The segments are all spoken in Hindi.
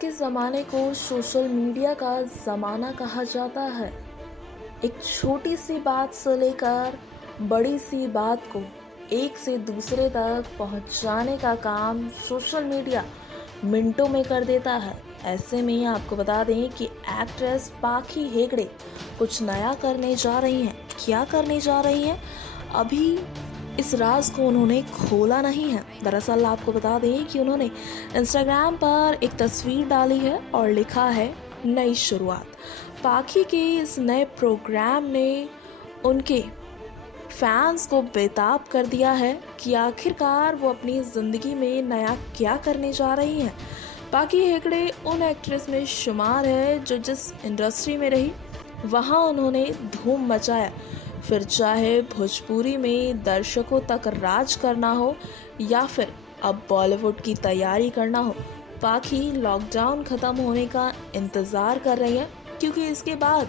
के ज़माने को सोशल मीडिया का ज़माना कहा जाता है। एक छोटी सी बात से लेकर बड़ी सी बात को एक से दूसरे तक पहुंचाने का काम सोशल मीडिया मिनटों में कर देता है। ऐसे में आपको बता दें कि एक्ट्रेस पाखी हेगड़े कुछ नया करने जा रही हैं। क्या करने जा रही हैं? अभी इस राज को उन्होंने खोला नहीं है। दरअसल आपको बता दें कि उन्होंने इंस्टाग्राम पर एक तस्वीर डाली है और लिखा है नई शुरुआत। पाखी के इस नए प्रोग्राम ने उनके फैंस को बेताब कर दिया है कि आखिरकार वो अपनी ज़िंदगी में नया क्या करने जा रही हैं। पाखी हेगड़े उन एक्ट्रेस में शुमार है जो जिस इंडस्ट्री में रही वहाँ उन्होंने धूम मचाया। फिर चाहे भोजपुरी में दर्शकों तक राज करना हो या फिर अब बॉलीवुड की तैयारी करना हो, पाखी लॉकडाउन ख़त्म होने का इंतज़ार कर रही है, क्योंकि इसके बाद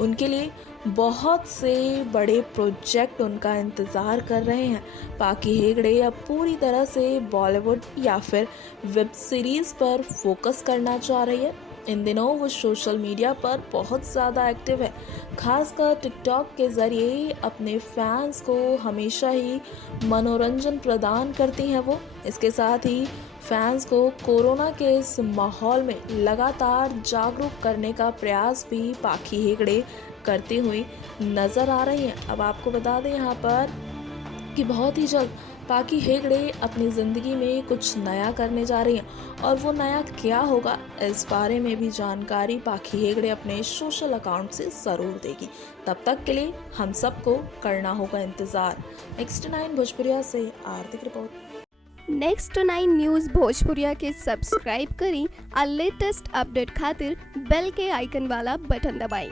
उनके लिए बहुत से बड़े प्रोजेक्ट उनका इंतज़ार कर रहे हैं। पाखी हेगड़े अब पूरी तरह से बॉलीवुड या फिर वेब सीरीज़ पर फोकस करना चाह रही है। इन दिनों वो सोशल मीडिया पर बहुत ज़्यादा एक्टिव है, खासकर टिकटॉक के ज़रिए अपने फैंस को हमेशा ही मनोरंजन प्रदान करती हैं वो। इसके साथ ही फैंस को कोरोना के इस माहौल में लगातार जागरूक करने का प्रयास भी पाखी हेगड़े करती हुई नज़र आ रही हैं। अब आपको बता दें यहाँ पर कि बहुत ही जल्द पाखी हेगड़े अपनी ज़िंदगी में कुछ नया करने जा रही हैं और वो नया क्या होगा, इस बारे में भी जानकारी पाखी हेगड़े अपने सोशल अकाउंट से ज़रूर देगी। तब तक के लिए हम सबको करना होगा इंतज़ार। नेक्स्ट 9 भोजपुरिया से आर्थिक रिपोर्ट। नेक्स्ट 9 न्यूज़ भोजपुरिया के सब्सक्राइब करी और लेटेस्ट अपडेट खातिर बेल के आइकन वाला बटन दबाएं।